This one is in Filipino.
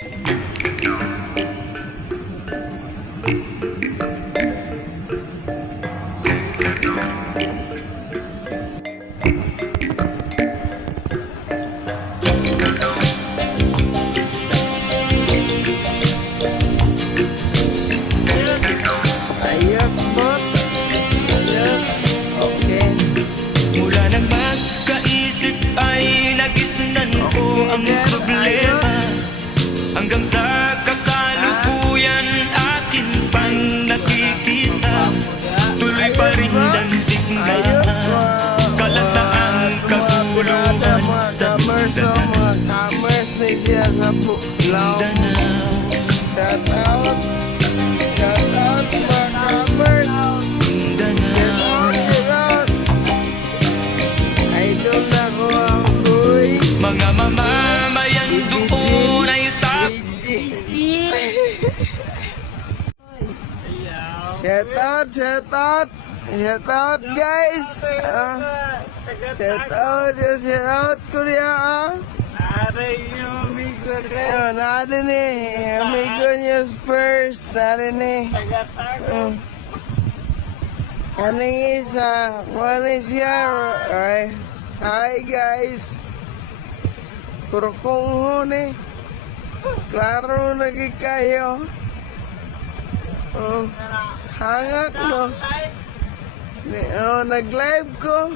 Ayos, boss. Ayos. Okay. Mula nang magkaisip ay nagisnan ko ang problema. Hanggang sa kasalukuyan akin pang nakikita, tuloy pa rin ang tignan, kalataang kaguluhan sa Mindanao. Mindanao, Shout out. Shout out to mga commerce. Mindanao. Shout out. Idol na ko ang boy. Mga mamamayan doon ay Shout out, shout out. Shout out, guys. Shout out, Korea. Narin eh. Amigo niyo Spurs. Narin eh. Kaning isa. Kaning siya. Alright. Hi, guys. Puro kong huni. Klaro naging kayo. Hangak mo. Nag-live ko.